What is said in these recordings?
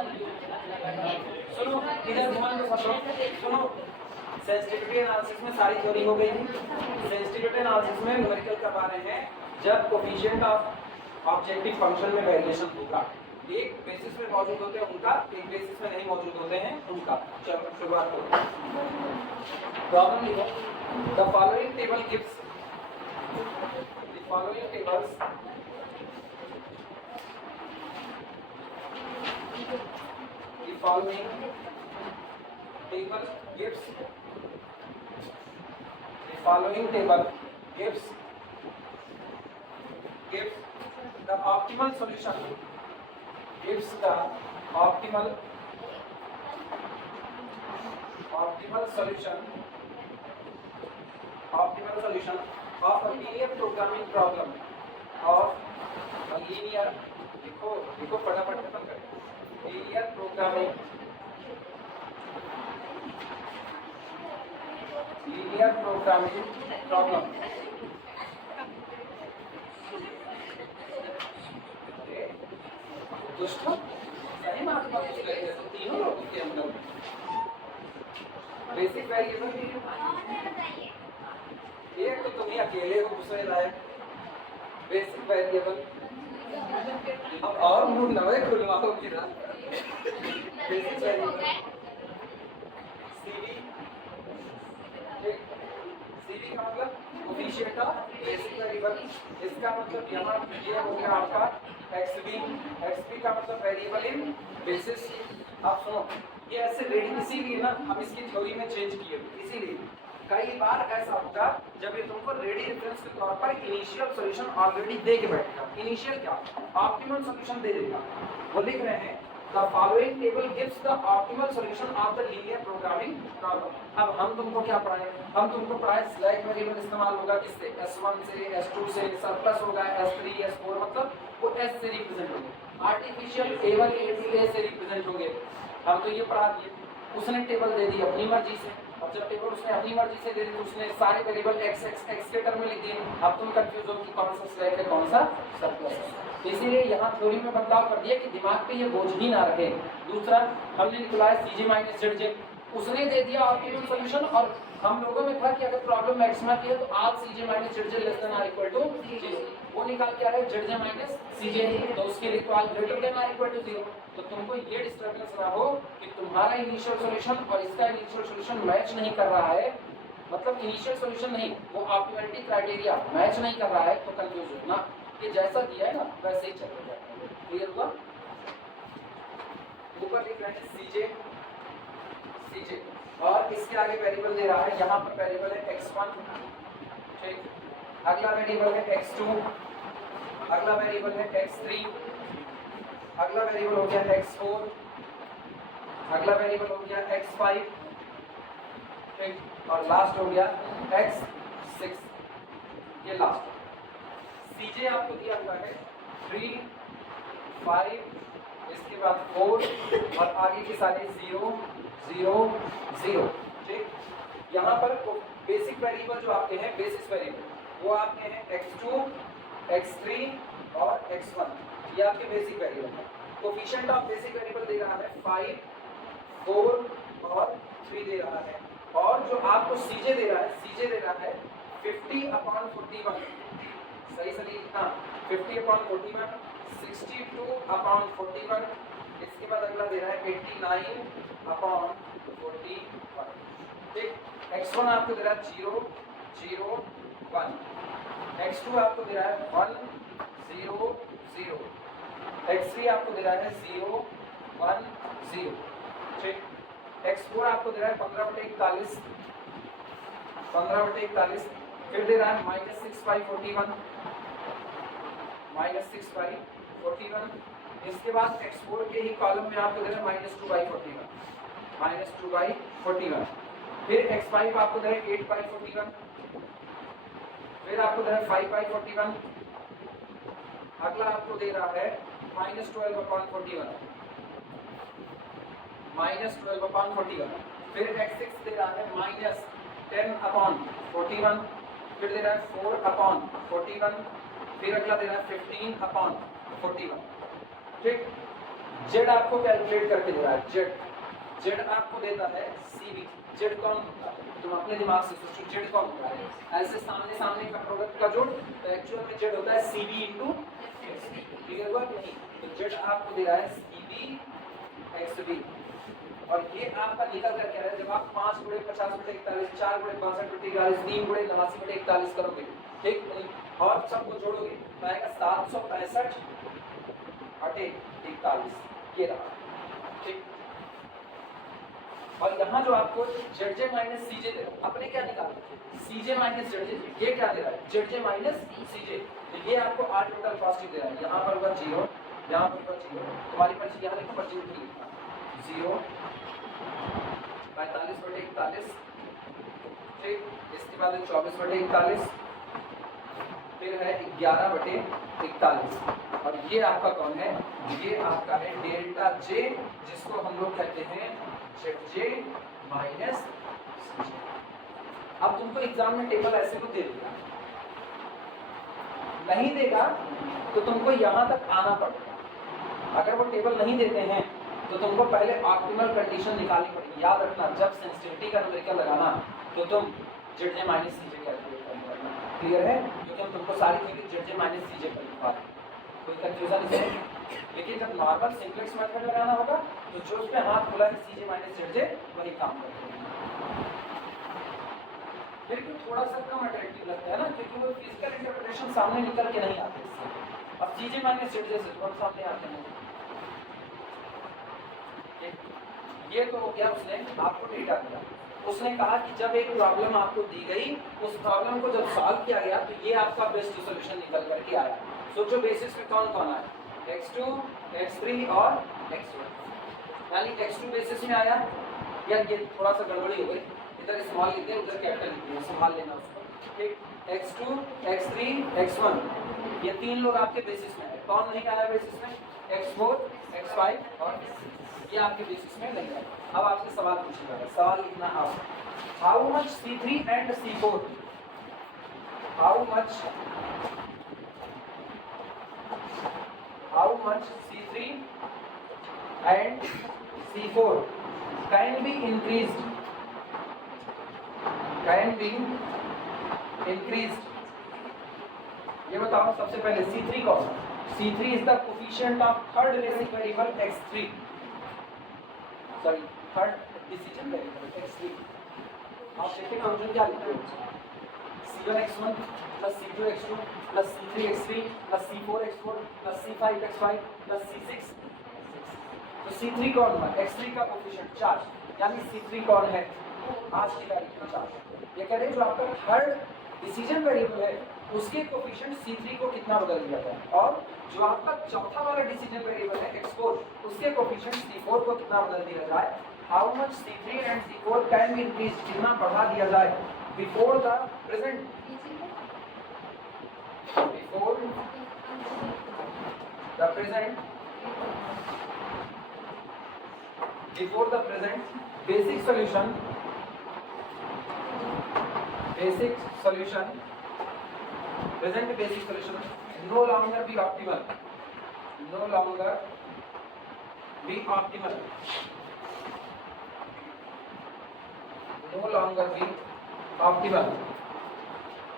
सुनो इधर ध्यान दो सब लोग, सुनो सेंसिटिविटी एनालिसिस में सारी थ्योरी हो गई थी। सेंसिटिविटी एनालिसिस में न्यूमेरिकल करवा रहे हैं जब कोफिशिएंट ऑफ ऑब्जेक्टिव फंक्शन में वेरिएशन होगा, एक बेसिस में मौजूद होते हैं उनका, एक बेसिस में नहीं मौजूद होते हैं उनका। चलो शुरुआत करो। प्रॉब्लम लिखो, the following table gives the following tables the following table gives the optimal solution of a linear programming problem of a linear, लिखो फटाफट खत्म करें, linear programming problem। दोस्तों सही बात कुछ करेंगे तो तीनों लोगों के अंदर बेसिक वेरिएबल एक तो तुम ही अकेले हो दूसरे लायक बेसिक वेरिएबल। अब और मुंह नवे खुलवाओ की ना। बेसिक वेरिएबल सीवी का मतलब कोफिशिएंट ऑफ बेसिक वेरिएबल, इसका मतलब यहाँ ये हो गया आपका एक्सपी का मतलब वेरिएबल इन बेसिस। आप सुनो ये ऐसे रेडी इसीलिए ना हम इसकी थ्योरी में चेंज किए, इसीलिए कई बार ऐसा होगा जब ये तुमको रेडी रेफरेंस के तौर पर इनिशियल सॉल्यूशन ऑलरेडी दे के बैठेगा। इनिशियल क्या ऑप्टिमल सॉल्यूशन दे देगा। वो लिख रहे हैं the following table gives the optimal solution of the linear programming problem. अब हम तुमको क्या पढ़ाए, हम तुमको पढ़ाए स्लैक वेरिएबल इस्तेमाल होगा किससे, S1 से, S2 से, सरप्लस होगा S3 S4, मतलब वो S से रिप्रेजेंट होंगे, आर्टिफिशियल A1 A2 A से रिप्रेजेंट होंगे। हम तो ये पढ़ा दिए, उसने टेबल दे दी अपनी मर्जी से, और जब टेबल उसने अपनी मर्जी से दे दी तो उसने सारे वेरिएबल x के टर्म में लिख दिए। अब तुम कंफ्यूज हो कि कौन सा स्लैक है कौन सा सरप्लस है, इसीलिए यहाँ थ्योरी में बदलाव कर दिया कि दिमाग पे ये बोझ ही ना रहे। दूसरा हमने निकला CJ माइनस ZJ, उसने दे दिया ऑप्टिमल सॉल्यूशन, और हम लोगों में था कि अगर प्रॉब्लम मैक्सिमा की है तो आप CJ minus ZJ less than or equal to 0, वो निकाल के आ रहा है ZJ माइनस CJ, तो उसके लिए तो are greater than or equal to 0। तो तुमको ये डिस्टर्बेंस ना हो कि तुम्हारा इनिशियल सॉल्यूशन और इसका इनिशियल सॉल्यूशन मैच नहीं कर रहा है, मतलब इनिशियल सॉल्यूशन नहीं, वो ऑप्टिमलिटी क्राइटेरिया मैच नहीं कर रहा है, तो कंफ्यूज हो ना, ये जैसा दिया है ना वैसे ही चल रहा है। क्लियर हुआ? ऊपर लिख रहे हैं CJ और इसके आगे वेरिएबल दे रहा है, यहाँ पर वेरिएबल है x1, ठीक, अगला वेरिएबल है x2, अगला वेरिएबल है x3, अगला वेरिएबल हो गया x4, अगला वेरिएबल हो गया x5, ठीक, और लास्ट हो गया x6, ये लास्ट। CJ आपको दिया हुआ है 3, 5, इसके बाद 4 और आगे के सारे 0 0 0, ठीक। यहाँ पर बेसिक वेरिएबल जो आपके हैं, बेसिस वेरिएबल वो आपके हैं x2, x3 और x1, ये आपके बेसिक वेरिएबल है। कोफिशिएंट ऑफ बेसिक वेरिएबल दे रहा है 5, 4 और 3 दे रहा है, और जो आपको CJ दे रहा है, CJ दे रहा है 50/41, सही हाँ 50/41, 62/41, इसके बाद अगला दे रहा है 89/41, ठीक। x1 आपको दे रहा है 0 0 1, x2 आपको दे रहा है 1 0 0, x3 आपको दे रहा है 0 1 0, ठीक। x4 आपको दे रहा है 15/41, 15/41, फिर दे रहा है -6/41, -6/41, इसके बाद x4 के ही कॉलम में आपको दे रहा है -2/41, -2/41, फिर x5 आपको दे रहा है 8/41, फिर आपको दे रहा है 5/41, अगला आपको दे रहा है -12/41, फिर x6 दे रहा है -10/41, फिर दे रहा है 4/41, फिर अगला दे रहा है 15/41, ठीक। जेड आपको कैलकुलेट करके दे रहा है, जेड आपको देता है सीबी। जेड कौन होता है, तुम अपने दिमाग से सोचो जेड कौन होता है, ऐसे सामने सामने का प्रोडक्ट का जोड़, तो एक्चुअल में जेड होता है सीबी इंटू एक्स। क्लियर हुआ कि नहीं? तो जेड आपको दे रहा है सीबी एक्स बी, और ये आपका निकल कर क्या है, जब आप 5 गुणे 50 बटे 41, 4 गुणे 62 बटे 41, 3 गुणे 89 बटे 41 करोगे, ठीक, और सबको जोड़ोगे तो आएगा 765 बटे 41, ये रहा, ठीक। और यहाँ जो आपको जेड माइनस सीजे दे रहा है, अपने क्या निकालना, सीजे माइनस जेड, ये क्या दे रहा है, जेड माइनस सीजे, तो ये आपको आर टोटल पॉजिटिव दे रहा है। यहाँ पर होगा 0, यहाँ पर होगा 0, तुम्हारी पर्ची यहाँ लिखो, पर्ची उठी 0 45 बटे 41, ठीक, इसके बाद 24 बटे 41, फिर है 11 बटे 41, और ये आपका कौन है, ये आपका है डेल्टा जे, जिसको हम लोग कहते हैं जेड जे माइनस। अब तुमको एग्जाम में टेबल ऐसे को दे देगा, नहीं देगा तो तुमको यहाँ तक आना पड़ेगा। अगर वो टेबल नहीं देते हैं तो तुमको पहले ऑप्टिमल कंडीशन निकालनी पड़ेगी। याद रखना, जब सेंसिटिविटी का न्यूमेरिकल लगाना तो तुम जेड जे माइनस सीजे कैलकुलेट करना। क्लियर है? क्योंकि हम तुमको सारी चीजें जेड जे माइनस सीजे पर लिखवा दें, कोई कंफ्यूजन नहीं है। लेकिन जब नॉर्मल सिंप्लेक्स मेथड लगाना होगा तो जो उस पे हाथ खुला है सीजे माइनस जेड जे, वही काम करेगा। लेकिन थोड़ा सा कम अट्रैक्टिव लगता है ना, क्योंकि वो फिजिकल इंटरप्रिटेशन सामने निकल के नहीं आते इससे। अब सीजे माइनस जेड जे से तुरंत सामने आते हैं। ये तो हो गया, उसने आपको डेटा दिया, उसने कहा कि जब एक प्रॉब्लम आपको दी गई, उस प्रॉब्लम को जब सॉल्व किया गया तो ये आपका बेस्ट सॉल्यूशन निकल करके आया। सोचो बेसिस में कौन कौन आया, x2, x3 और x1, यानी x2 बेसिस में आया। यार ये थोड़ा सा गड़बड़ी हो गई, इधर स्मॉल लिखते हैं, उधर कैपिटल लिखते हैं, संभाल लेना उसको, ठीक। x2, x3, x1, ये 3 लोग आपके बेसिस में है। कौन नहीं आया बेसिस में, x4, x5 और ये आपके बेसिस में नहीं है। अब आपसे सवाल पूछेगा, सवाल लिखना आप, how much C3 and C4, how much C3 and C4 can be increased, ये बताओ सबसे पहले C3 कौन है? C3 is the coefficient of third basic variable x3, sorry third decision variable x3। आप देखिए फंक्शन क्या लिखते हो, C1x1 plus C2x2 plus C3x3 plus C4x4 plus C5x5 plus C6। तो C3 कौन हुआ, x3 का कोफिशिएंट 4, यानी C3 कौन है, आज की तारीख में 4। ये कह रहे हैं जो आपका थर्ड डिसीजन वेरिएबल है उसके कोफिशिएंट C3 को कितना बदल दिया जाए, और जो आपका चौथा वाला डिसीजन वेरिएबल है x4, उसके कोफिशिएंट C4 को कितना बदल दिया जाए। How much C3 and C4 can be increase, कितना बढ़ा दिया जाए before the present, before the present basic solution present basic solution no longer be optimal,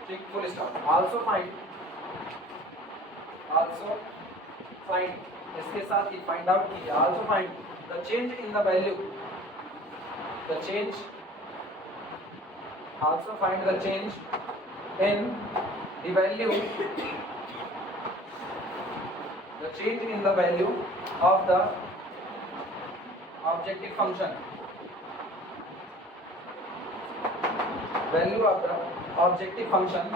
ठीक, full stop। also find इसके साथ ही find out कीजिए, also find the change in the value, also find the change in the value of the objective function, value of the objective function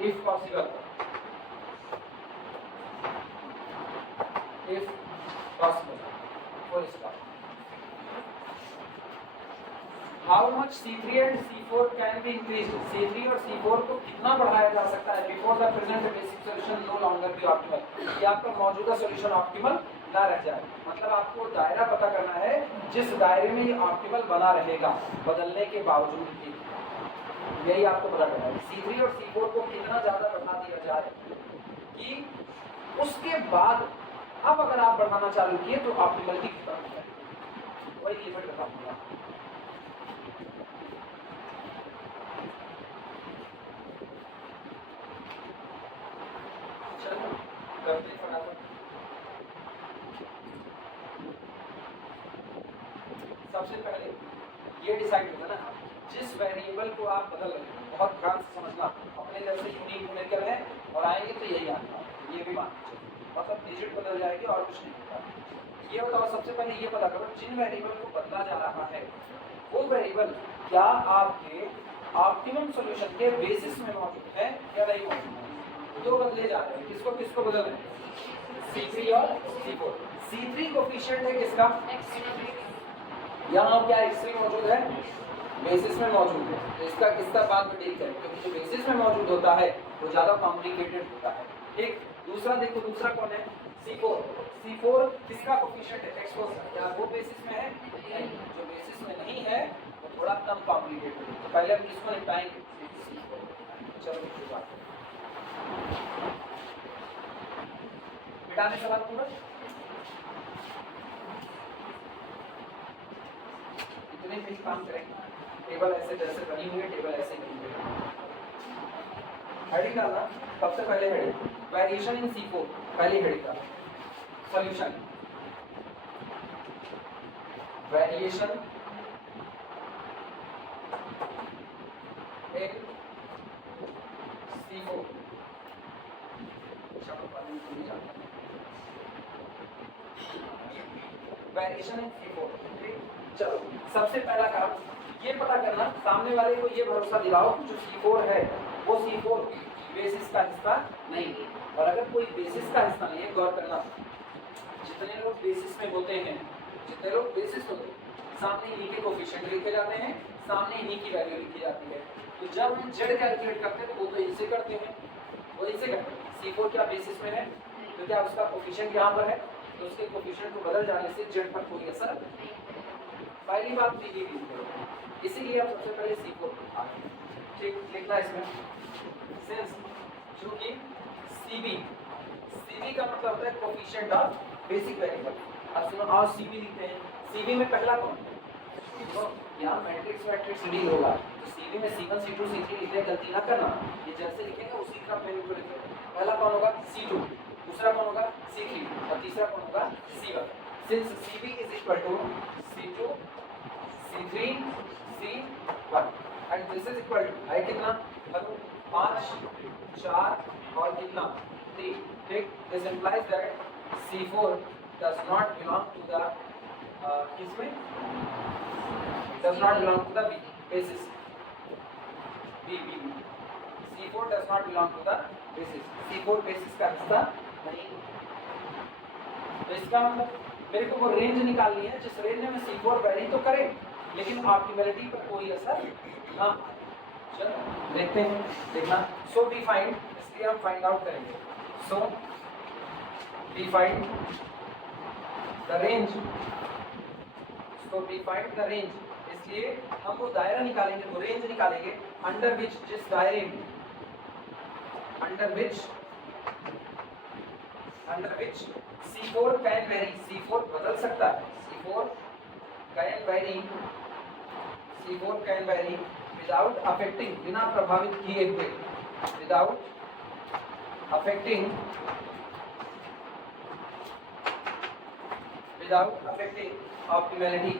if possible, full stop। How much C3 and C4 can be increased, C3 और C4 को कितना बढ़ाया जा सकता है before the present basic solution no longer be optimal, कि आपका मौजूदा सॉल्यूशन ऑप्टिमल ना रह जाए। मतलब आपको दायरा पता करना है जिस दायरे में ये ऑप्टिमल बना रहेगा बदलने के बावजूद भी, यही आपको पता करना है। C3 और C4 को कितना ज्यादा बढ़ा दिया जाए कि उसके बाद अब अगर आप बढ़ाना चालू किए तो ऑप्टिमलिटी की तरफ जाएगी। वही लिमिट बताऊंगा। चलो करते हैं फटाफट। सबसे पहले ये डिसाइड होगा ना, जिस वेरिएबल को आप बदल रहे हैं, बहुत ध्यान से समझना, अपने जैसे यूनिक न्यूमेरिकल है और आएंगे तो यही आएगा, ये भी मान लीजिए, मतलब डिजिट बदल जाएगी और कुछ नहीं होगा। ये बताओ, सबसे पहले ये पता करो जिन वेरिएबल को बदला जा रहा है वो वेरिएबल क्या आपके ऑप्टिमम सॉल्यूशन के बेसिस में मौजूद है या नहीं मौजूद है। दो बदले जा रहे हैं, किसको किसको बदल रहे हैं, C3 और C4। C3 कोफिशिएंट है किसका, यहाँ क्या x3 मौजूद है, बेसिस में मौजूद है, तो इसका किसका बाद में डील करें, क्योंकि जो बेसिस में मौजूद होता है वो ज़्यादा कॉम्प्लिकेटेड होता है। ठीक, दूसरा देखो, दूसरा कौन है, C4। C4 किसका कोफिशिएंट है, एक्सपोज, क्या वो बेसिस में है, नहीं, जो बेसिस में नहीं है वो थोड़ा कम कॉम्प्लिकेटेड है। तो पहले हम इसको निपटाएंगे, चलो दूसरी बात मिटाने सवाल पूरा, इतने पे ही काम करेंगे। टेबल ऐसे जैसे बनी हुई है, टेबल ऐसे बनी हुई है। हेडिंग डालना, सबसे पहले हेडिंग वेरिएशन इन C4, पहली हेडिंग डालना solution, variation in C4। Variation in C4। चलो सबसे पहला काम ये पता करना, सामने वाले को ये भरोसा दिलाओ जो C4 है वो C4 बेसिस का हिस्सा नहीं है। और अगर कोई बेसिस का हिस्सा नहीं है, गौर करना, जितने लोग बेसिस में होते हैं, जितने लोग बेसिस होते हैं, सामने इन्हीं के कोफिशिएंट लिखे जाते हैं, सामने इन्हीं की वैल्यू लिखी जाती है। तो जब हम जेड कैलकुलेट करते हैं वो तो इनसे करते हैं, वो इनसे करते हैं। C4 क्या बेसिस में है, तो क्या उसका कोफिशिएंट यहाँ पर है, तो उसके कोफिशिएंट को बदल जाने से जेड पर कोई असर नहीं। पहली बात तो ये इसीलिए आप सबसे पहले C4 ठीक लिखना इसमें, सिंस चूंकि CB का मतलब होता है कोफिशिएंट ऑफ बेसिक वेरिएबल। अब सुनो, और CB लिखते हैं, CB में पहला कौन, तो यहाँ मैट्रिक्स डील होगा, तो CB में C1 C2 C3 लिखते हैं, गलती ना करना, ये जैसे लिखेंगे उसी का वैल्यू को लिखेंगे। पहला कौन होगा, C2, दूसरा कौन होगा, C3 और तीसरा कौन होगा, C1। Since CB is equal to C2 C3 C1 and this is equal to है कितना, 5 4 और कितना 3। ठीक, this implies that C4 does not belong to the किसमें, does not belong to the basis B। C4 does not belong to the basis, C4 basis का हिस्सा नहीं। तो इसका मतलब मेरे को वो रेंज निकालनी है जिस रेंज में C4 वैरी तो करे लेकिन ऑप्टिमलिटी पर कोई असर ना। चलो देखते हैं, देखना। सो वी फाइंड, इसलिए हम फाइंड आउट करेंगे। So we find the range, so we find the range, इसलिए हम वो दायरा निकालेंगे, वो रेंज निकालेंगे अंडर विच, जिस दायरे में, under which C4 can very, C4 बदल सकता है, C4 can very without affecting, बिना प्रभावित किए हुए, without affecting optimality,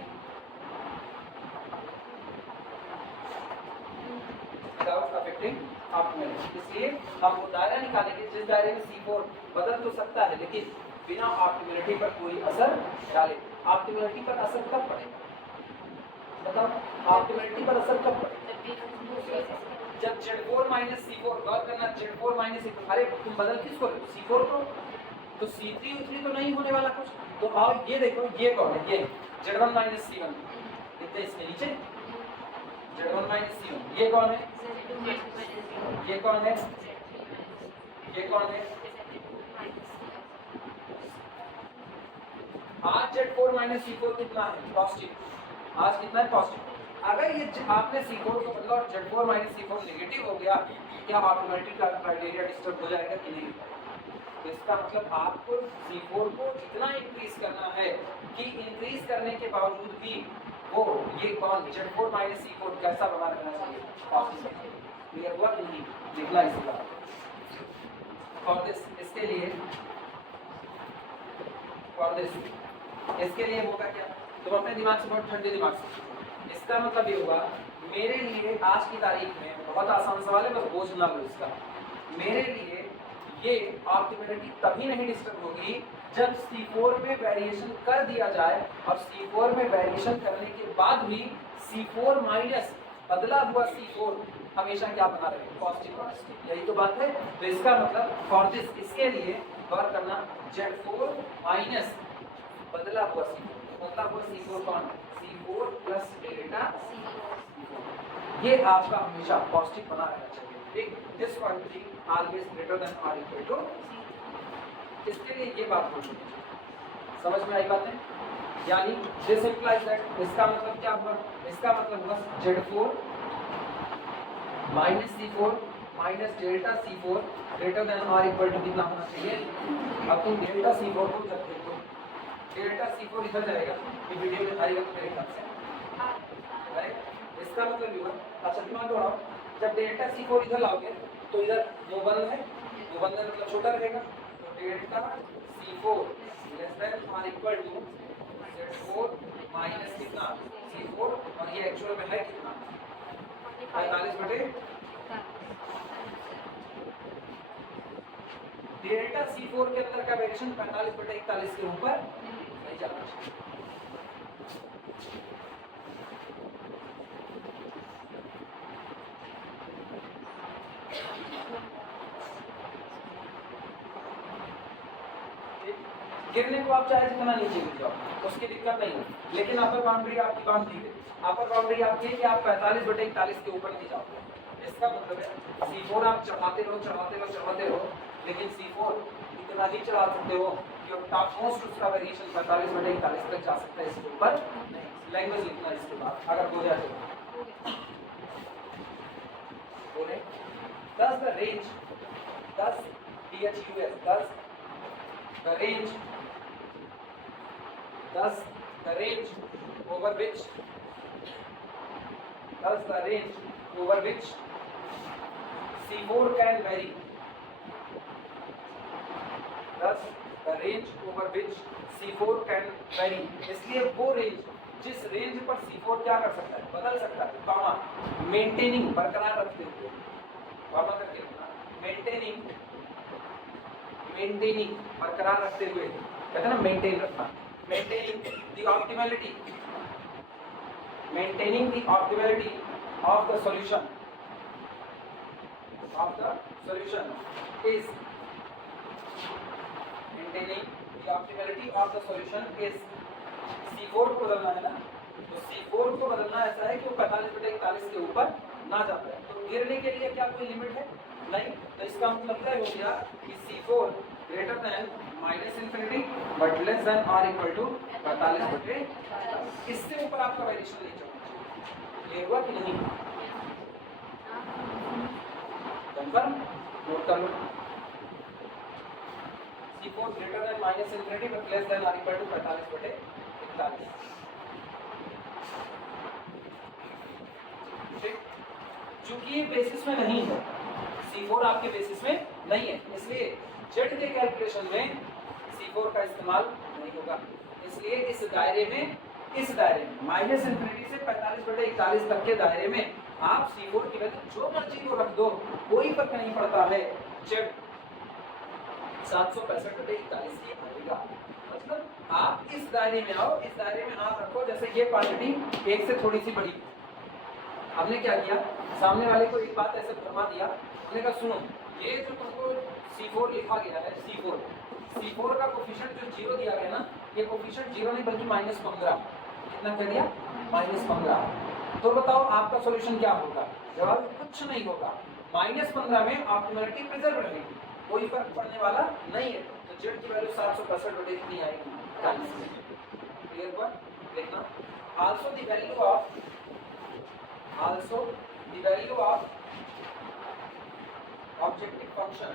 without affecting optimality. इसलिए हम वो दायरा निकालेंगे जिस दायरे में C4 बदल तो सकता है लेकिन बिना ऑप्टिमलिटी पर कोई असर डाले। ऑप्टिमलिटी पर असर कब पड़ेगा, बताओ, ऑप्टिमलिटी पर असर कब पड़ेगा, जब Z4 माइनस C4, गौर करना, Z4 माइनस C4, अरे तुम बदल किसको रहे हो, C4 को, तो C3 उतरी तो नहीं होने वाला कुछ। तो आओ ये देखो, ये कौन है, ये Z1 माइनस C1, इतने इसके नीचे Z1 माइनस C1, ये कौन है, ये कौन है, ये कौन है, आज Z4 माइनस C4 कितना है, पॉजिटिव, आज कितना है, पॉजिटिव। अगर ये आपने C4 को बदला और Z4 माइनस C4 नेगेटिव हो गया, क्या ऑप्टिमलिटी का क्राइटेरिया डिस्टर्ब हो जाएगा कि नहीं, तो इसका मतलब आपको C4 को इतना इंक्रीज करना है कि इंक्रीज करने के बावजूद भी वो ये कौन Z4 माइनस C4 कैसा बना रहना चाहिए, पॉजिटिव। क्लियर हुआ कि नहीं, लिखना इसी बात फॉर दिस, इसके लिए फॉर दिस, इसके लिए होगा क्या, तुम अपने दिमाग से बहुत ठंडे दिमाग से, इसका मतलब ये हुआ मेरे लिए आज की तारीख में, बहुत आसान सवाल है बस बोझ ना लो इसका, मेरे लिए ये ऑप्टिमैलिटी तभी नहीं डिस्टर्ब होगी जब C4 में वेरिएशन कर दिया जाए और C4 में वेरिएशन करने के बाद भी C4 माइनस बदला हुआ C4 हमेशा क्या बना रहे, पॉजिटिव। यही तो बात है। तो इसका मतलब फॉर दिस, इसके लिए गौर करना, Z4 माइनस बदला हुआ C4, बदला हुआ C4 कौन, C4 प्लस डेल्टा, ये आपका हमेशा पॉजिटिव बना रहना चाहिए। ठीक, this quantity always greater than और इक्वल टू, इसके लिए ये बात बोलनी है, समझ में आई बातें। यानी दिस इंप्लाइज दैट, इसका मतलब क्या हुआ, इसका मतलब हुआ Z4 minus C4 minus delta C4 greater than और इक्वल टू कितना होना चाहिए। अब तुम डेल्टा C4 को जब देखो, डेल्टा C4 इधर जाएगा, ये वीडियो में आएगा तो मेरे ख्याल से, राइट। इसका मतलब ये हुआ, अच्छा दिमाग दौड़ाओ, जब डेल्टा C4 इधर लाओगे तो इधर वो बंद है, वो बंद है मतलब छोटा रहेगा, तो डेल्टा C4 लेस देन और इक्वल टू Z4 माइनस कितना C4, और ये एक्चुअल में है कितना 45 बटे, डेल्टा C4 के अंदर का वेरिएशन 45 बटे 41 के ऊपर नहीं जाना चाहिए। गिरने को आप चाहे जितना नीचे गिर जाओ, उसकी दिक्कत नहीं है, लेकिन अपर बाउंड्री आपकी बांध दी गई, अपर बाउंड्री आपकी है कि आप 45 बटे 41 के ऊपर नहीं जाओगे। इसका मतलब है C4 आप चढ़ाते रहो चढ़ाते रहो चढ़ाते रहो, लेकिन C4 इतना ही चढ़ा सकते हो कि टॉप मोस्ट उसका वेरिएशन 45 बटे 41 तक जा सकता है, इसके ऊपर लैंग्वेज लिखना इसके बाद अगर हो जाए तो बोले thus the range, thus DHUS, thus the range over which C4 can vary, thus the range over which C4 can vary, इसलिए वो रेंज जिस रेंज पर C4 क्या कर सकता है, बदल सकता है, कॉमा मेंटेनिंग बरकरार रखते हुए, कॉमा करके मेंटेनिंग बरकरार रखते हुए, कहते हैं ना मेंटेन रखना, maintaining the optimality of the solution is C4 को बदलना है ना, तो C4 को बदलना ऐसा है कि वो 45 बटे 41 के ऊपर ना जाता है। तो गिरने के लिए क्या कोई लिमिट है, नहीं, तो इसका मतलब क्या हो गया कि C4 greater than minus infinity but less than और इक्वल टू 45 बटे, इससे ऊपर आपका वेरिएशन नहीं चलना, ये हुआ कि नहीं, कंफर्म, नोट कर लो। C4 greater than minus infinity but less than और इक्वल टू 45 बटे 41, ठीक। चूंकि ये बेसिस में नहीं है, C4 आपके बेसिस में नहीं है, इसलिए जेड के कैलकुलेशन में C4 का इस्तेमाल नहीं होगा। इसलिए इस दायरे में माइनस इन्फिनिटी से 45 बटे 41 तक के दायरे में आप C4 की वैल्यू जो मर्जी को रख दो, कोई फर्क नहीं पड़ता है, जेड 765 बटे 41 ही आएगा। मतलब आप इस दायरे में आओ, इस दायरे में आप रखो, जैसे ये क्वांटिटी एक से थोड़ी सी बड़ी, हमने क्या किया, सामने वाले को एक बात ऐसे फरमा दिया, हमने कहा सुनो, ये जो तुमको C4 लिखा गया है, C4 का कोफिशिएंट जो 0 दिया गया ना, ये कोफिशिएंट 0 नहीं बल्कि -15, कितना कह दिया, -15। तो बताओ आपका सॉल्यूशन क्या होगा, जवाब कुछ नहीं होगा, -15 में ऑप्टिमैलिटी प्रिजर्व रहेगी, कोई फर्क पड़ने वाला नहीं है। तो जेड की वैल्यू 765 बटे कितनी आएगी, 40। क्लियर हुआ, देखना also the value of objective function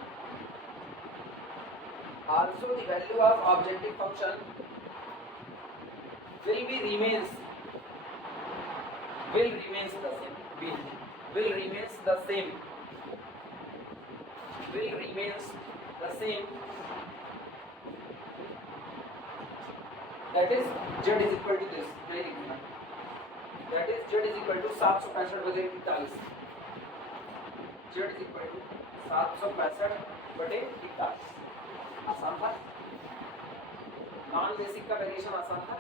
also the value of objective function will remains the same, will remains the same that is z is equal to this, नहीं लिखना, that is z is equal to 765 बटे 41, z is equal to 765 बटे 41। आसान था, non basic का variation आसान था, तो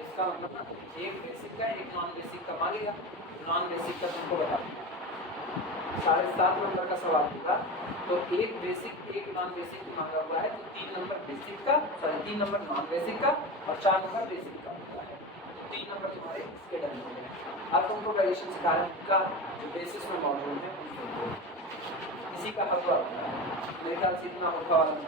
इसका मतलब ना एक बेसिक का एक नॉन बेसिक का मांगेगा, नॉन बेसिक का तुमको बता 7.5 नंबर का सवाल होगा, तो एक बेसिक एक नॉन बेसिक मांगा हुआ है, तो 3 नंबर बेसिक का, सॉरी 3 नंबर नॉन बेसिक का और 4 नंबर बेसिक का होता है, तो 3 नंबर तुम्हारे इसके डन हो गए। अब तुमको वेरिएशन सिखाने का जो बेसिस में मौजूद है इसी का हल हुआ मेरे ख्याल से इतना होगा वाला नहीं।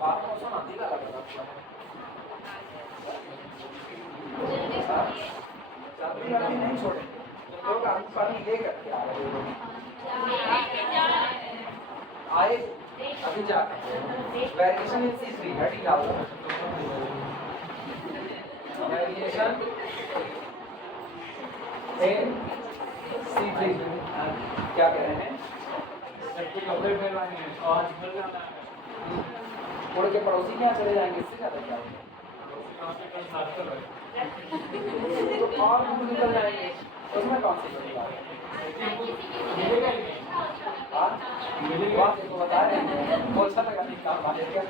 बात मौसम आती का लगा था जल्दी जल्दी नहीं छोड़े तुम लोग आलू पानी ले करके आ रहे हो, आए अभी जा वेरिएशन इन C3 हटी डाल दो, वेरिएशन इन C3 क्या कह रहे हैं, सबके कपड़े पहनवाने हैं और घर जाना है, उड़ के पड़ोसी के यहाँ चले जाएंगे, इससे ज्यादा क्या होगा, तो और भी निकल जाएंगे, उसमें कौन सी बड़ी बात है, मिलेगा ही नहीं, हाँ बात देखो बता रहे हैं पोछा लगाने का काम बाहर क्या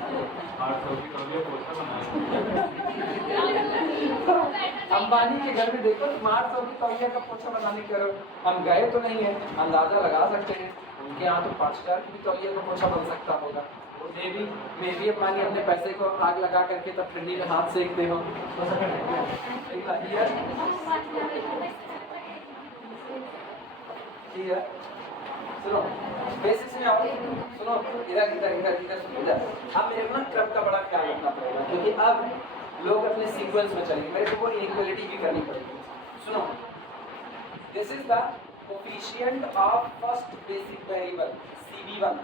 800 की तौलिया पोछा बनाया, अंबानी के घर में देखो स्मार्ट 100 की तौलिया का पोछा बनाने के, हम गए तो नहीं है, अंदाजा लगा सकते हैं उनके यहाँ तो 5,000 की तौलिया का पोछा बन सकता होगा, मे भी अंबानी अपने पैसे को आग लगा करके तब ठंडी में हाथ सेकते हो, सुनो बेसिस में आओ, सुनो इधर इधर इधर इधर सुनो इधर, अब मेरे को ना क्रम का बड़ा ख्याल रखना पड़ेगा क्योंकि अब लोग अपने सीक्वेंस में चलेंगे, मेरे को वो इनइक्वालिटी भी करनी पड़ेगी। सुनो this is the coefficient of first basic variable CV1,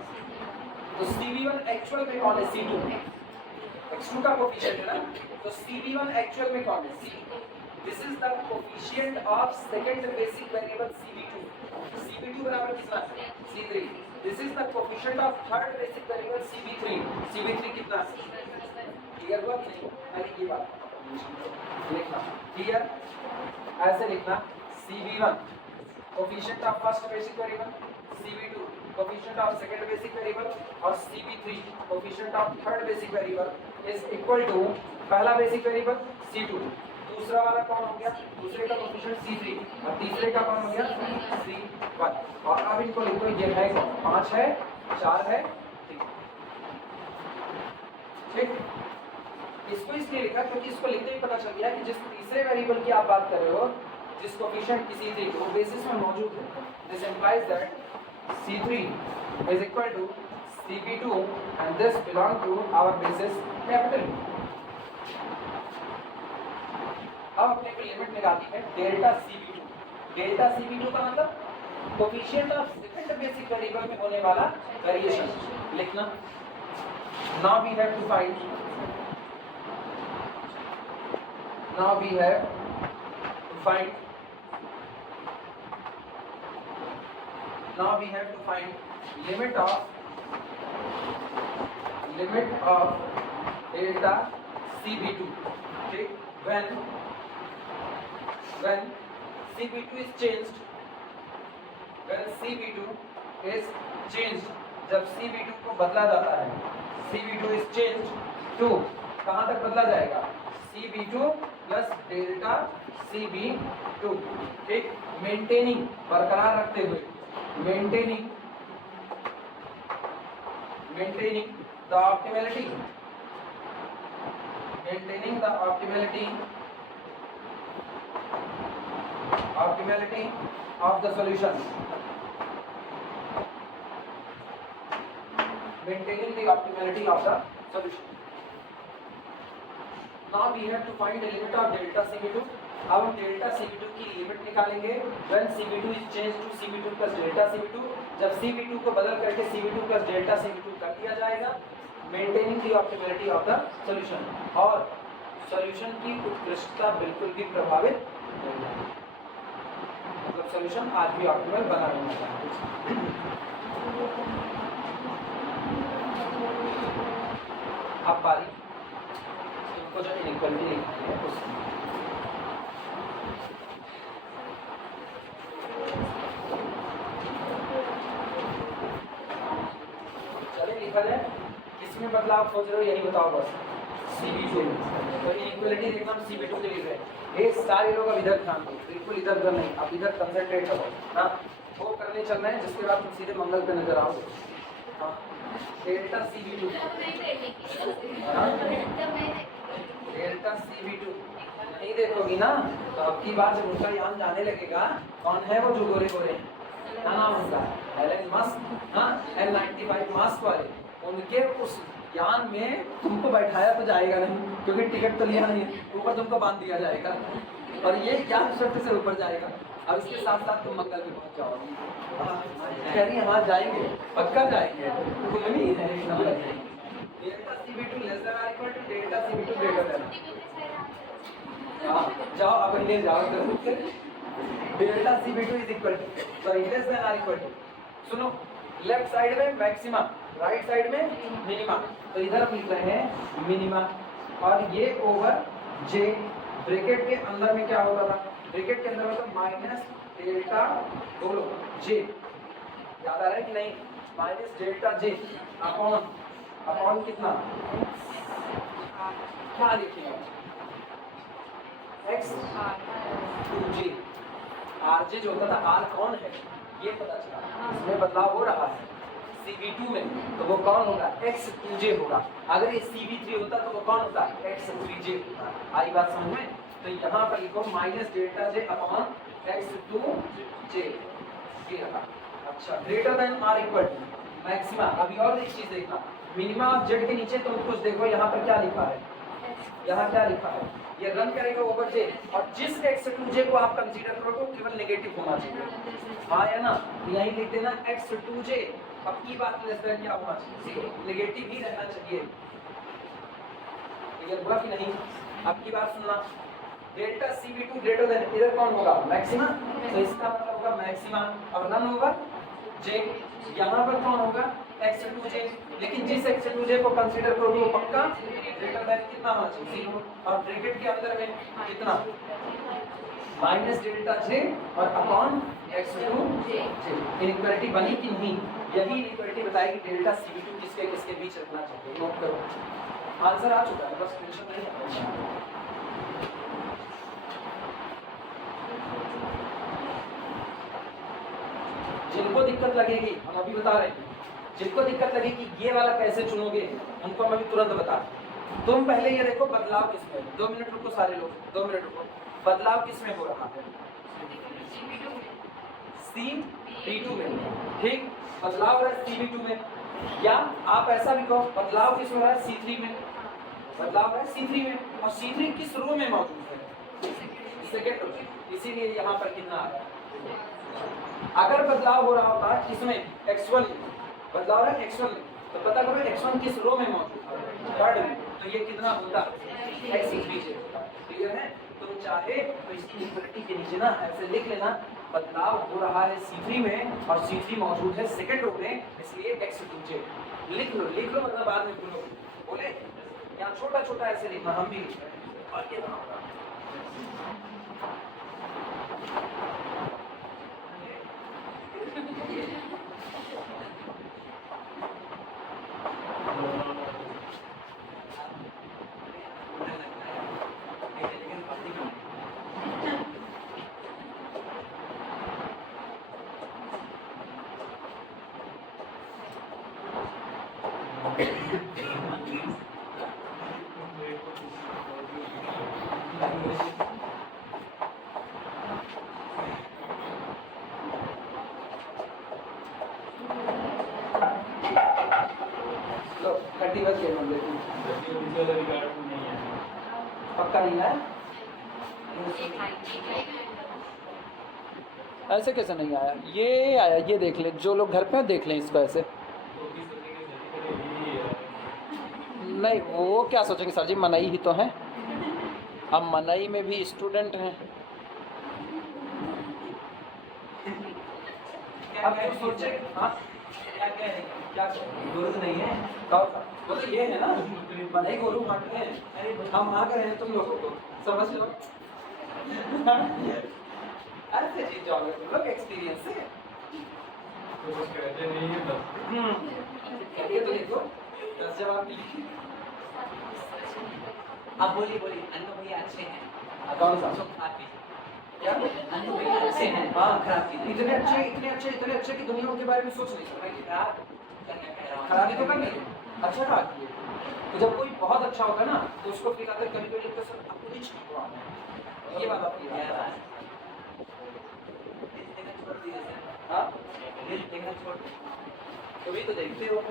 तो CV1 एक्चुअल में कौन है, C2, x2 का कोफिशिएंट है ना, तो CV1 एक्चुअल में कौन है, C। This is the coefficient of second basic variable CV2 बराबर कितना है C3, this is the coefficient of third basic variable CV3 कितना है, क्लियर हुआ कि नहीं, अरे ये बात लिखना क्लियर, ऐसे लिखना CV1 coefficient of first basic variable, CV2 coefficient of second basic variable और CV3 coefficient of third basic variable is equal to पहला बेसिक वेरिएबल C2, दूसरा वाला कौन हो गया, दूसरे का कोफिशिएंट C3 और तीसरे का कौन हो गया C1, और अब इनको लिखो ये है कौन, 5 है 4 है, ठीक, इसको इसलिए लिखा क्योंकि इसको लिखते ही पता चल गया कि जिस तीसरे वेरिएबल की आप बात कर रहे हो जिस कोफिशिएंट की C3 वो बेसिस में मौजूद है, this implies that C3 is equal to CP2 and this belong to our basis capital। अब अपने को लिमिट निकालनी है डेल्टा CP2, डेल्टा CP2 का मतलब coefficient of second basic variable में होने वाला वेरिएशन लिखना। Now we have to find now we have to find limit of delta CP2, okay, when CP2 is changed, जब CP2 को बदला जाता है, CP2 is changed to कहाँ तक बदला जाएगा, CP2 प्लस डेल्टा CB2, ठीक, मेंटेनिंग बरकरार रखते हुए, maintaining the optimality of the solution. maintaining the optimality of the solution. Now we have to find the limit of delta Cv2. अब हम डेल्टा Cv2 की लिमिट निकालेंगे when Cv2 is changed to Cv2 plus delta Cv2. जब Cv2 को बदल करके Cv2 plus delta Cv2 कर दिया जाएगा, maintaining the optimality of the solution, और सॉल्यूशन की उत्कृष्टता बिल्कुल भी प्रभावित नहीं होगी, मतलब सॉल्यूशन आज भी ऑप्टिमल बना रहना चाहिए। अब बारी इनको जो इनइक्वालिटी लिखनी है उसमें किसमें बदलाव खोज रहे हो यही बताओ बस। Cv2 तो इक्वलिटी देखना हम Cv2 के लिख रहे हैं। ये सारे लोग अब इधर ध्यान दो, बिल्कुल इधर उधर नहीं, अब इधर कंसंट्रेट करो। हाँ वो करने चल रहे हैं जिसके बाद तुम सीधे मंगल पे नजर आओ। हाँ डेल्टा Cv2, डेल्टा Cv2 नहीं देखोगी ना तो अब की बार जब उनका यान जाने लगेगा, कौन है वो जो गोरे गोरे क्या नाम उनका, एलन मस्क, हाँ N95 मास्क वाले, उनके उस यान में तुमको बैठाया तो जाएगा नहीं क्योंकि टिकट तो लिया नहीं, ऊपर तुमको बांध दिया जाएगा और ये ज्ञान शक्ति से ऊपर जाएगा। अब इसके साथ साथ तुम मंगल में पहुंच जाओगे। कह रही वहाँ जाएंगे, पक्का जाएंगे, घूमनी है एक नंबर। डेल्टा Cv2 लेस देन और equal to delta Cv2 greater than, हाँ जाओ अब इंडियन जाओ जरूर। Delta Cv2 is equal to, sorry less than और इक्वल टू, सुनो लेफ्ट साइड में मैक्सिमा, राइट साइड में मिनिमा, तो इधर हम लिख रहे हैं मिनिमा, और ये ओवर जे, ब्रैकेट के अंदर में क्या होता था, ब्रैकेट के अंदर मतलब माइनस डेल्टा बोलो जे, याद आ रहा है कि नहीं, minus delta J upon, upon कितना, क्या लिखेंगे x to J, R J जो होता था, आर कौन है ये पता चला, इसमें बदलाव हो रहा है Cv2 में, तो वो कौन होगा x2j होगा। अगर ये Cv3 होता तो वो कौन होता x3j होता। आई बात समझ में? तो यहाँ पर लिखो minus delta J upon x2j, ये रहा। अच्छा greater than or equal to maxima. अभी और एक चीज देखना, मिनिमा ऑफ जेड के नीचे तुम कुछ देखो, यहाँ पर क्या लिखा है, यहाँ क्या लिखा है, ये रन करेगा ओवर जे, और जिस x2j को आप कंसीडर करोगे वो केवल नेगेटिव होना चाहिए, हाँ या ना, यही लिख देना x2j, अब की बात लेस देन क्या होना चाहिए, नेगेटिव ही रहना चाहिए, क्लियर हुआ कि नहीं। अब की बात सुनना, डेल्टा Cv2 ग्रेटर देन, इधर कौन होगा मैक्सिमा, तो इसका मतलब होगा मैक्सिमा, और रन ओवर जे, यहाँ पर कौन होगा x2j, लेकिन जिस x2j को कंसीडर करोगे वो पक्का ग्रेटर देन कितना होना चाहिए 0, और ब्रैकेट के अंदर में कितना माइनस डेल्टा जे और अपॉन x2j। इनइक्वालिटी बनी कि नहीं, यही इनइक्वालिटी बताएगी डेल्टा Cv2 किसके किसके बीच रखना चाहिए। नोट करो, आंसर आ चुका है, बस टेंशन नहीं। जिनको दिक्कत लगेगी हम अभी बता रहे हैं, जिनको दिक्कत लगेगी ये वाला कैसे चुनोगे उनको हम अभी तुरंत बता। तुम पहले ये देखो बदलाव किसमें, 2 मिनट रुको सारे लोग, 2 मिनट रुको, बदलाव किसमें हो रहा है Cv2 में, ठीक, बदलाव हो रहा है Cv2 में, या आप ऐसा भी कहो बदलाव किस में हो रहा है C3 में, बदलाव हो रहा है C3 में, और C3 किस रो में मौजूद है, सेकेंड रो, इसीलिए यहाँ पर कितना आ रहा है। अगर बदलाव हो रहा होता किसमें x1 में, बदलाव हो रहा है x1 में, तो पता करो x1 किस रो में मौजूद है, थर्ड में, तो ये कितना होता x3 से, क्लियर है। तुम चाहे तो इसकी इक्वलिटी के नीचे ना ऐसे लिख लेना, बदलाव हो रहा है C3 में और C3 मौजूद है सेकंड रो में, इसलिए x2j लिख लो, लिख लो मतलब बाद में भूलो, बोले यहाँ छोटा छोटा ऐसे लिखना, हम भी लिख रहे हैं, और ये ना होगा पक्का नहीं है? ऐसे कैसे नहीं आया? ये आया, ये देख लें, जो लोग घर पे हैं देख लें इसको ऐसे। नहीं, वो क्या सोचेंगे सर जी, मनई ही तो है, हम मनई में भी स्टूडेंट हैं। अब तो सोचे, हाँ क्या गुरु नहीं है, वो तो ये है ना, मनई गुरु बांटते हैं, हम आ गए हैं तुम लोगों को, समझ लो। ऐसे चीज जाओगे तुम लोग एक्सपीरियंस से। ये तो देखो 10 जवाब लिखे। अब बोलिए अन्नू भैया अच्छे हैं। कौन सा? क्या? अन्नू भैया अच्छे हैं। हाँ, खराब कीजिए। इतने अच्छे कि दुनिया उनके बारे में सोच नहीं सकती। खराबी तो करनी है, अच्छा कहा किए। तो जब कोई बहुत अच्छा होगा ना तो उसको फिर आकर कभी कभी लगता है सर आपको रिच क्यों हुआ है, ये बात आपकी है। हाँ, कभी तो देखते हो,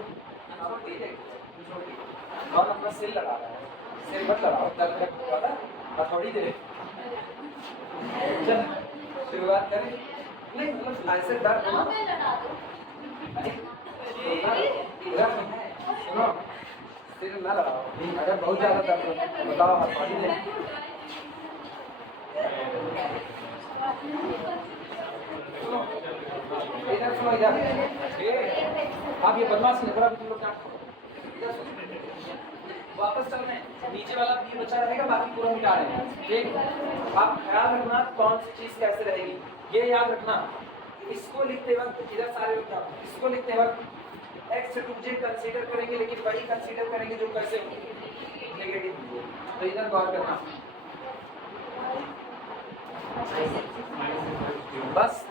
कौन अपना सिर लगा रहा है, सिर मत लगाओ, दर्द लगता है हथौड़ी दे। चल शुरुआत करें। नहीं मतलब ऐसे दर्द हो ना, सुनो, सिर ना लगाओ, अगर बहुत ज्यादा दर्द हो तो बताओ हथौड़ी दे। सुनो इधर, सुनो इधर, आप ये बदमाश नहीं करो, अभी तुम लोग क्या वापस चल रहे हैं, नीचे वाला ये बचा रहेगा, बाकी पूरा मिटा रहे हैं। ठीक, आप ख्याल रखना कौन सी चीज कैसे रहेगी, ये याद रखना। इसको लिखते वक्त इधर सारे लोग, इसको लिखते वक्त एक्स टू जे कंसीडर करेंगे, लेकिन वही कंसीडर करेंगे जो कैसे नेगेटिव, तो इधर गौर करना। बस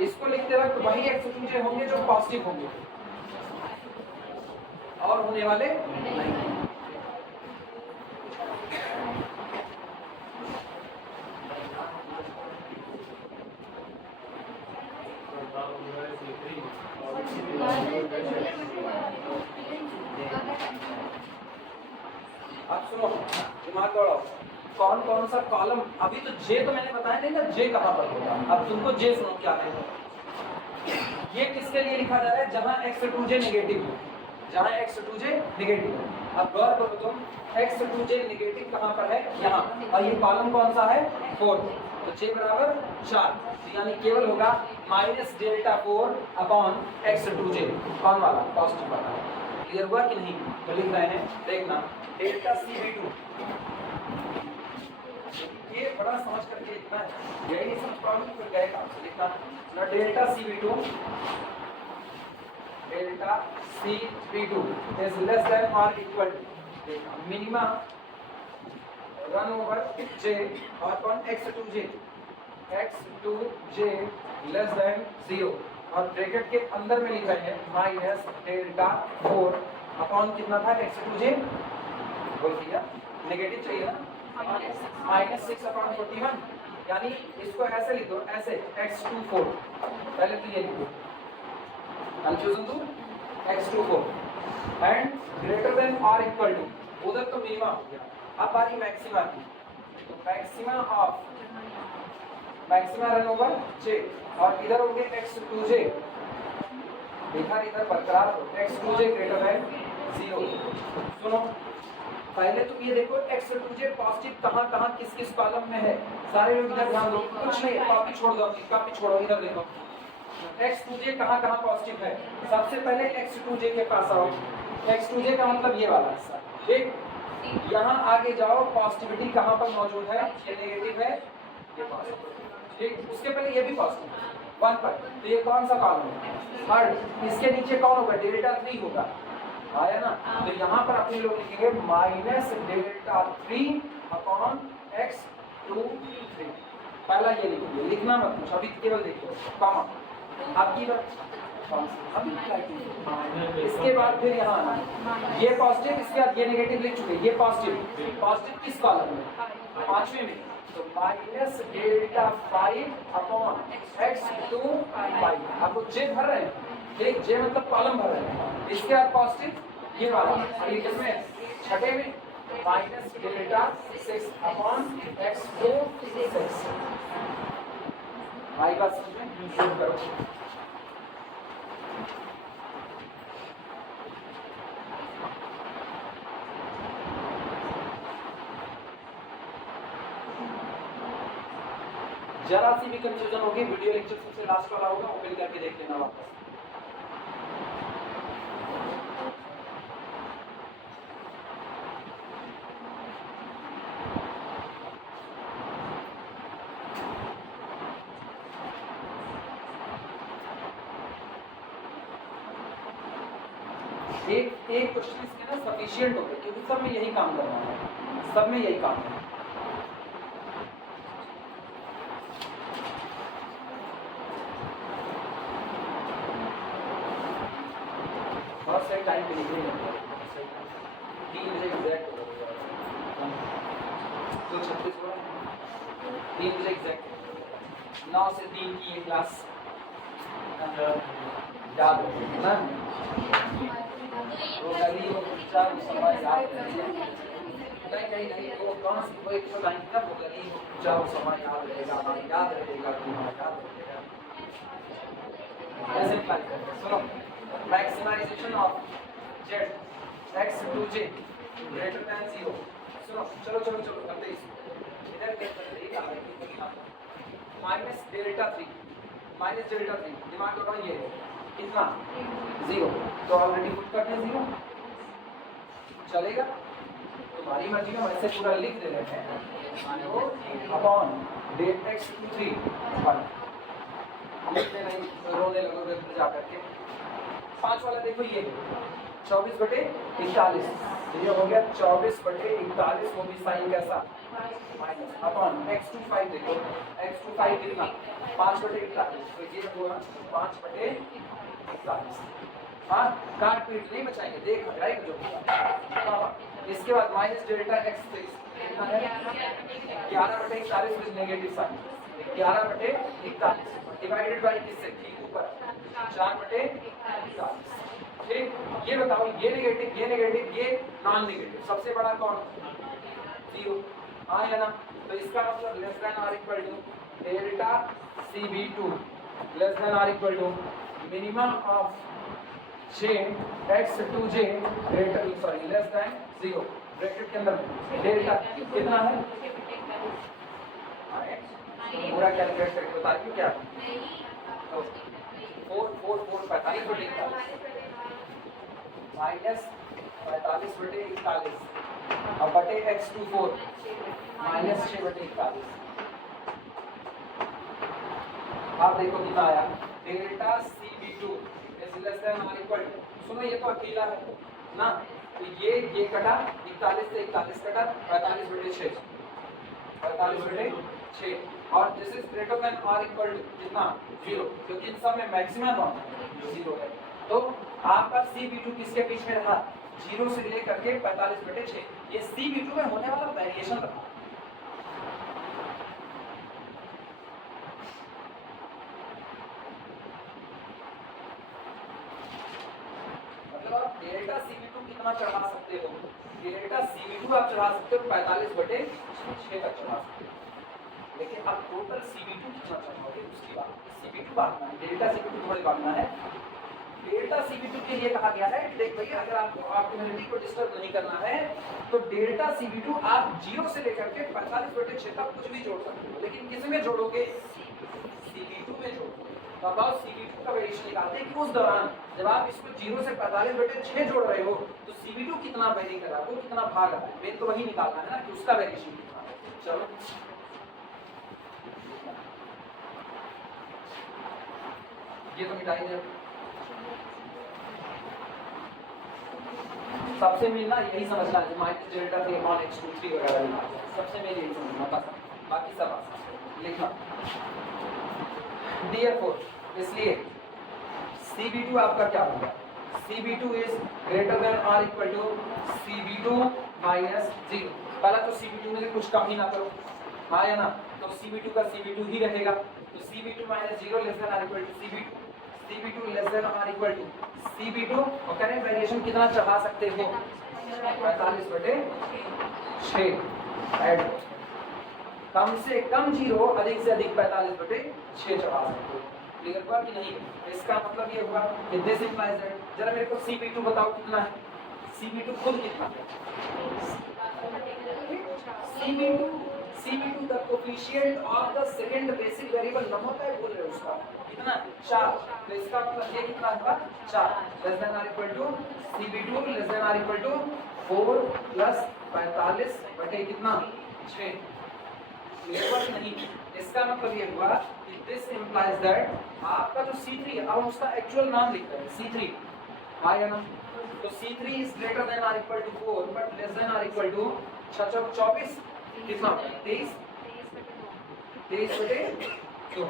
इसको लिखते वक्त वही एक्स टू जे होंगे जो पॉजिटिव होंगे और होने वाले नहीं। अब सुनो, दिमाग दौड़ाओ, कौन कौन सा कॉलम, अभी तो जे तो मैंने बताया नहीं ना, जे कहाँ पर होगा। अब तुमको जे सुनो क्या है, ये किसके लिए लिखा जा रहा है, जहां एक्स टू जे नेगेटिव हो, जहां एक्स टू जे नेगेटिव है। अब गौर करो तुम, एक्स टू जे नेगेटिव कहाँ पर है, यहाँ, और ये कॉलम कौन सा है, 4, तो जे बराबर 4, तो यानी केवल होगा -डेल्टा4 अपॉन एक्स टू जे, कौन वाला, पॉजिटिव वाला। क्लियर हुआ कि नहीं? तो लिख रहे हैं, देखना डेल्टा CV2, ये बड़ा समझ करके लिखना है, यही नहीं समझ पाओगे फिर गए काम से। लिखना delta CV2 is less than और equal to minima run over J और कौन X to J less than 0, और ब्रैकेट के अंदर में लिख रहे हैं -डेल्टा4 अपॉन कितना था, एक्स टू जे बोल दिया, नेगेटिव चाहिए ना, -6/41, यानी इसको ऐसे लिख दो, ऐसे x24, पहले तो ये लिखो, कंफ्यूजन दूर, x24 एंड ग्रेटर देन और इक्वल टू, उधर तो मिनिमा हो गया, अब बारी मैक्सिमा की, तो मैक्सिमा रन ओवर j, और इधर हो गए x2j, इधर बरकरार हो, x2j ग्रेटर देन 0। सुनो पहले तो ये देखो x2j पॉजिटिव कहाँ किस किस कॉलम में है, सारे लोग इधर ध्यान दो, कुछ नहीं, कॉपी छोड़ दो, कॉपी छोड़ो, इधर देखो x2j कहाँ पॉजिटिव है। सबसे पहले x2j के पास आओ, x2j का मतलब ये वाला हिस्सा, ठीक, यहाँ आगे जाओ, पॉजिटिविटी कहाँ पर मौजूद है, ये नेगेटिव है, ये पॉजिटिव, ठीक, उसके पहले ये भी पॉजिटिव 1 पर, तो ये कौन सा कॉलम है, थर्ड, इसके नीचे कौन होगा, डेल्टा3 होगा, आया ना, तो यहाँ पर अपने लोग लिखेंगे -डेल्टा3 अपॉन x23, पहला ये लिखिए, लिखना मत कुछ, अभी केवल देखो कॉमा, आपकी अभी इसके बाद फिर यहाँ आना, ये पॉजिटिव, इसके बाद ये नेगेटिव लिख चुके, ये पॉजिटिव किस कॉलम में, 5वें में, तो -डेल्टा5 अपॉन x25, आपको जे भर रहे हैं, ठीक, जे मतलब कॉलम भर रहे हैं, इसके बाद पॉजिटिव ये वाला। और ये किसमें, छठे में, माइनस डेल्टा 6 अपॉन x2 6। आई बात समझ में, शुरू करो। जरा सी भी कंफ्यूजन होगी, वीडियो लेक्चर सबसे लास्ट वाला होगा, ओपन करके देख लेना वापस। एक क्वेश्चन इसके ना सफिशिएंट हो गए, क्योंकि सब में यही काम करना है, सब में यही काम है। बहुत सही टाइम पे लिख रहे हैं, 3 बजे एग्जैक्ट हो गया, तो 36 हो रहा है, 3 बजे एग्जैक्ट, 9 से 3 की ये क्लास याद हो ना, वो गली वो कुच्चा समय याद नहीं, वो कौन सी वो एक लाइन था, वो गली वो कुच्चा वो समय याद रहेगा, याद रहेगा, तुम्हारा याद रहेगा। ऐसे अप्लाई करते, सुनो, maximization of z x to j greater than 0। सुनो, चलो चलो चलो करते इसको, इधर देख करते ही काम है, माइनस डेल्टा 3, दिमाग लगाओ, ये कितना 0, तो ऑलरेडी पुट करते 0, चलेगा, तुम्हारी मर्जी का, वैसे पूरा लिख दे रहे हैं, अपॉन डेल्टा x to 3 1 लिख देना, रोने लगोगे फिर जा करके। 5 वाला देखो, ये 24/41, ये हो गया 24/41, वो भी साइन कैसा, माइनस, अपॉन x25 देखो, x25 कितना 5/41, तो ये हुआ 5/41। हाँ, काट पीट नहीं बचाएंगे, देख राइट जो। इसके बाद माइनस डेल्टा x कितना है, 11/41 with negative sign, 11/41 divided by किससे, ठीक ऊपर 4/41। ठीक, ये बताओ, ये नेगेटिव, ये नॉन नेगेटिव, सबसे बड़ा कौन, 0, हाँ या ना, तो इसका मतलब less than or equal to delta CB2 less than or equal to minimum of j x to j greater, sorry less than 0, bracket के अंदर डेल्टा कितना है, पूरा कैलकुलेट करके बता रही हूँ क्या, तो 4 माइनस 45/41 और बटे x24 माइनस 6/41। आप देखो कितना आया, delta CB2 is less than और इक्वल टू, सुनो ये तो अकेला है ना, तो ये कटा 41 से 41 कटा 45/6, 45/6, और दिस इज ग्रेटर देन और इक्वल टू कितना 0, क्योंकि इन सब में मैक्सिमम 0 है, तो आपका CB2 किसके बीच में रहा, 0 से लेकर के 45/6, ये CB2 में होने वाला वेरिएशन रहा। मतलब आप डेल्टा CB2 कितना चढ़ा सकते हो, डेल्टा CB2 आप चढ़ा सकते हो 45/6 तक चढ़ा सकते हो, लेकिन आप टोटल CB2 कितना चढ़ाओगे उसकी बात, CB2 बांटना है, डेल्टा CB2 थोड़ी बांटना है। डेल्टा CB2 के लिए कहा गया है, देख भैया अगर आपको ऑप्टिमलिटी को डिस्टर्ब नहीं करना है तो डेल्टा CB2 आप 0 से लेकर के 45/6 तक कुछ भी जोड़ सकते हो, लेकिन किस में जोड़ोगे, CB2 में जोड़ोगे। तो अब आप CB2 का वेरिएशन निकालते हैं कि उस दौरान जब आप इसको 0 से 45/6 जोड़ रहे हो तो CB2 कितना वेरी कर रहा है, वो कितना भाग रहा है, मेन तो वही निकालना है ना कि उसका वेरिएशन कितना है। चलो ये तो मिटाई दे, सबसे मेन ना यही समझना है, माइनस डेल्टा 3 अपॉन x23 वगैरह सबसे मेन यही समझना, बस बाकी सब आसान लिखना। D4, इसलिए CB2 आपका क्या होगा, CB2 इज ग्रेटर देन और इक्वल टू CB2 माइनस 0। पहला तो CB2 में से कुछ कम ही ना करो, हाँ या ना, तो CB2 का CB2 ही रहेगा, तो CB2 माइनस 0 लेस देन और equal to CB2, CB2 less than और इक्वल टू CB2 और करेंट वेरिएशन कितना चढ़ा सकते हो 45/6 ऐड कम से कम 0 अधिक से अधिक 45/6 चढ़ा सकते हो। क्लियर हुआ कि नहीं? इसका मतलब ये हुआ कि दिस इंप्लाइज दैट जरा मेरे को CB2 बताओ कितना है CB2 खुद कितना है CB2 the coefficient of the second basic variable न होता है बोल रहे हो उसका कितना 4 तो इसका मतलब ये कितना होगा 4 लेस देन और equal to CB2 less than और इक्वल टू 4 प्लस 45 बटे कितना 6 क्लियर हुआ कि नहीं? इसका मतलब ये हुआ कि दिस इंप्लाइज दैट आपका जो C3 है अब हम उसका एक्चुअल नाम लिख रहे हैं C3 आया ना तो C3 इज ग्रेटर देन और equal to 4 but less than और इक्वल टू 24 कितना 23/2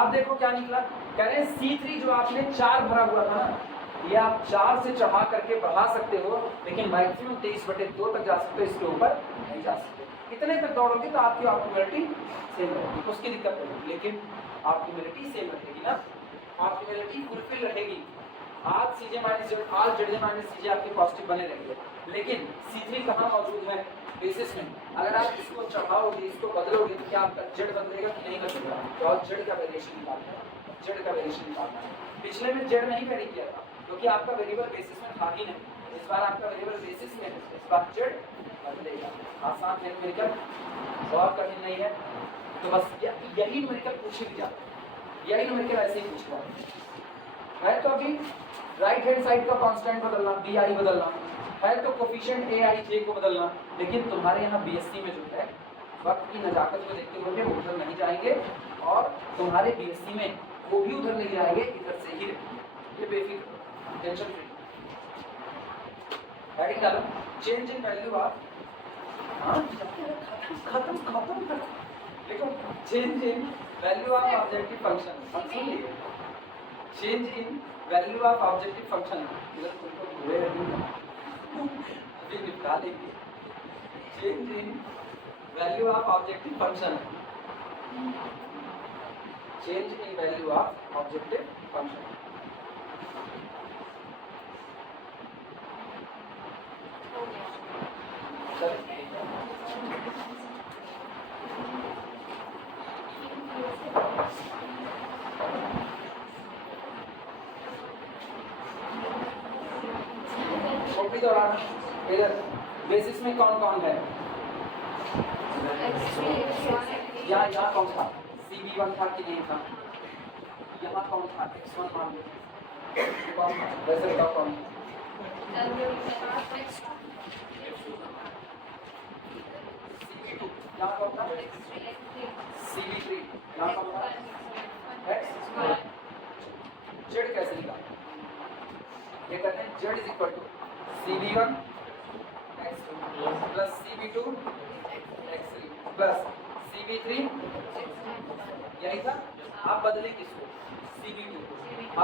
अब देखो क्या निकला कह रहे हैं C3 जो आपने 4 भरा हुआ था ना ये आप 4 से चढ़ा करके बढ़ा सकते हो लेकिन मैक्सिमम 23/2 तक जा सकते हो इसके ऊपर नहीं जा सकते इतने तक दौड़ोगे तो आपकी ऑप्टिमैलिटी सेम रहेगी उसकी दिक्कत नहीं लेकिन ऑप्टिमैलिटी सेम रहेगी ना ऑप्टिमैलिटी फुलफिल रहेगी आज CJ माइनस Z आज ZJ माइनस CJ आपके पॉजिटिव बने रहेंगे लेकिन C3 कहाँ मौजूद है बेसिस में अगर आप इसको चढ़ाओगे इसको बदलोगे तो क्या आपका Z बदलेगा कि नहीं बदलेगा तो आज Z का वेरिएशन निकालना है Z का वेरिएशन निकालना है पिछले में Z नहीं वेरी किया था क्योंकि आपका वेरिएबल बेसिस में था ही नहीं इस बार आपका वेरिएबल बेसिस में है इस बार Z बदलेगा आसान है न्यूमेरिकल बहुत कठिन नहीं है तो बस यही न्यूमेरिकल पूछ ही दिया यही न्यूमेरिकल ऐसे ही पूछ रहा है तो अभी राइट हैंड साइड का कांस्टेंट बदलना BI बदलना है तो कोफिशिएंट AIJ को बदलना लेकिन तुम्हारे यहाँ BSc में जो है वक्त की नजाकत को देखते हुए वो उधर नहीं जाएंगे और तुम्हारे BSc में वो भी उधर नहीं जाएंगे इधर से ही रहेंगे ये बेफिक्र टेंशन फ्री हेडिंग डालो चेंज इन वैल्यू ऑफ खत्म कर देखो change in value of objective function अब सुन लीजिए change in value of objective function इधर तुमको भूले रहेंगे अभी निपटा लेंगे change in value of objective function change in value of objective function इधर बेसिस में कौन कौन है यहाँ कौन था CB1 था कि नहीं था यहाँ कौन था X1 मान लो कौन था वैसे बताओ कौन CB2 यहाँ कौन था CB3 यहाँ कौन था X Z कैसे निकाला ये कहते हैं Z is equal to CB1 X2 plus CB2 X3 plus CB3 यही था आप बदले किसको CB2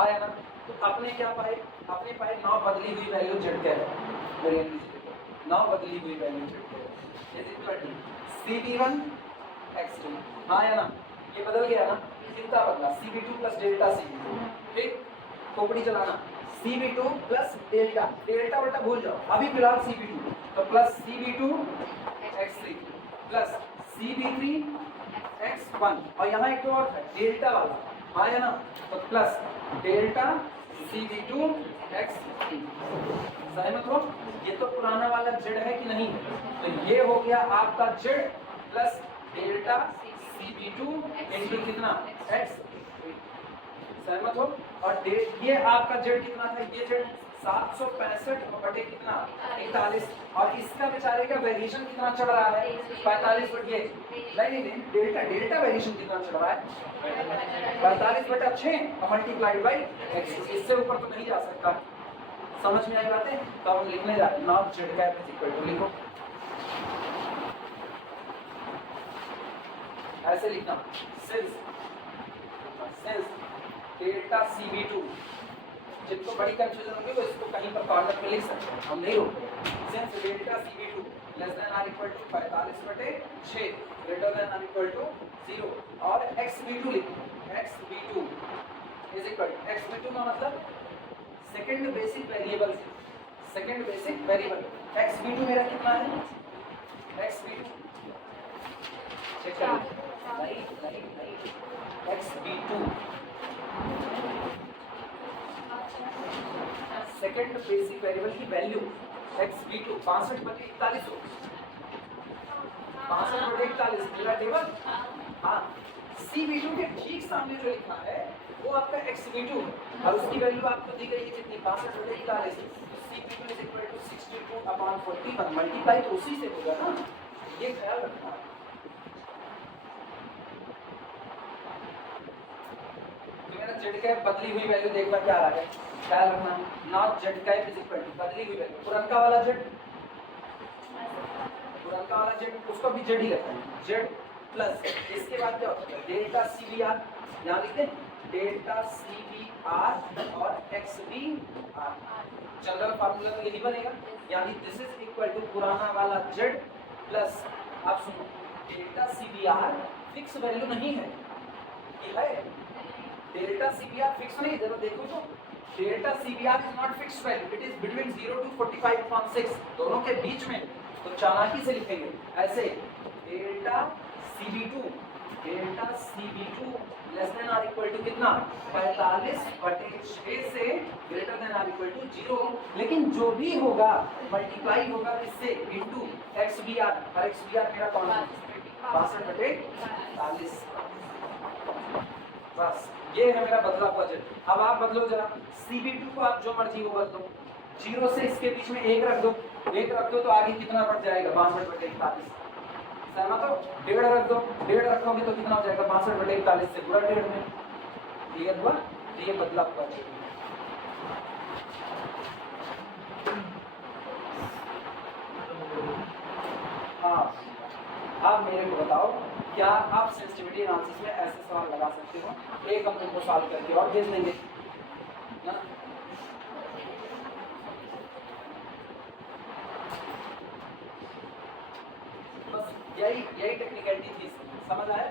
आया ना तो अपने क्या पाए अपने पाए 9 बदली हुई वैल्यू Z क्या है मेरे 9 बदली हुई वैल्यू Z क्या है is equal to CB1 X2 आया ना ये बदल गया ना कितना बदला CB2 प्लस डेल्टा CB2 ठीक खोपड़ी चलाना CB2 प्लस डेल्टा डेल्टा उल्टा भूल जाओ अभी फिलहाल CB2 तो plus CB2 X3 plus CB3 X1 और यहाँ एक और है डेल्टा वाला आया ना तो प्लस डेल्टा CB2 X3 सहमत हो ये तो पुराना वाला Z है कि नहीं तो ये हो गया आपका Z plus delta CB2 into कितना X सहमत हो और ये आपका Z कितना था ये Z 765 बटे कितना 41 और इसका बेचारे का वेरिएशन कितना चढ़ रहा है 45 बटे नहीं डेल्टा डेल्टा वेरिएशन कितना चढ़ रहा है 45/6 और मल्टीप्लाइड बाई x इससे ऊपर तो नहीं जा सकता समझ में आई बातें तो हम लिखने जा रहे हैं नॉट Z का इक्वल टू लिखो ऐसे लिखना सिंस डेल्टा CB2 जिनको बड़ी कंफ्यूजन होगी वो इसको कहीं पर कॉर्नर पे लिख सकते हैं हम नहीं रोकते since delta CB2 less than or equal to 45/6 greater than or equal to 0 और XB2 लिखो XB2 is equal to xv2 का मतलब सेकंड बेसिक वेरिएबल xv2 मेरा कितना है xv2 चेक करो right xv2 second basic variable की वैल्यू xv2 62/41 हो 65/41 पूरा टेबल। हाँ cv2 के ठीक सामने जो लिखा है वो आपका xv2 और उसकी वैल्यू आपको दी गई है कितनी 65/41। cv2 is equal to 62/41 multiply तो उसी से होगा ना, ये ख्याल रखना। तो मेरा z कैप बदली हुई वैल्यू देखना क्या आ रहा है, ख्याल रखना not z cap is equal to बदली हुई वैल्यू पुरनका वाला z उसको भी z ही रखना है z प्लस इसके बाद क्या होता है डेल्टा CVR, यहाँ लिखते हैं डेल्टा CVR और XVR जनरल फार्मूला तो यही बनेगा, यानी दिस इज इक्वल टू पुराना वाला z प्लस आप सुनो डेल्टा CVR फिक्स वैल्यू नहीं है, ये है डेल्टा CVR फिक्स नहीं, जरा देखो तो delta CVR is not fix value, it is between 0 to 45.6 दोनों के बीच में। तो चालाकी से लिखेंगे ऐसे delta CB2 less than or equal to कितना 45/6 से greater than or equal to 0, लेकिन जो भी होगा मल्टीप्लाई होगा इससे इनटू XVR और XVR मेरा कौन है 62/41। बस ये है मेरा बदला हुआ z। अब आप बदलो जरा CB2 को आप जो मर्जी वो बदलो, 0 से इसके बीच में 1 रख दो तो आगे कितना बढ़ जाएगा 62/41। सहमत हो? 1.5 रख दो, 1.5 रखोगे तो कितना हो जाएगा 62/41 से पूरा 1.5 में। क्लियर हुआ? ये बदला हुआ है। हाँ अब मेरे को बताओ क्या आप सेंसिटिविटी एनालिसिस में ऐसे सवाल लगा सकते हो, एक हम तुमको सॉल्व करके और भेज देंगे ना। बस यही टेक्निकलिटी थी, समझ आया?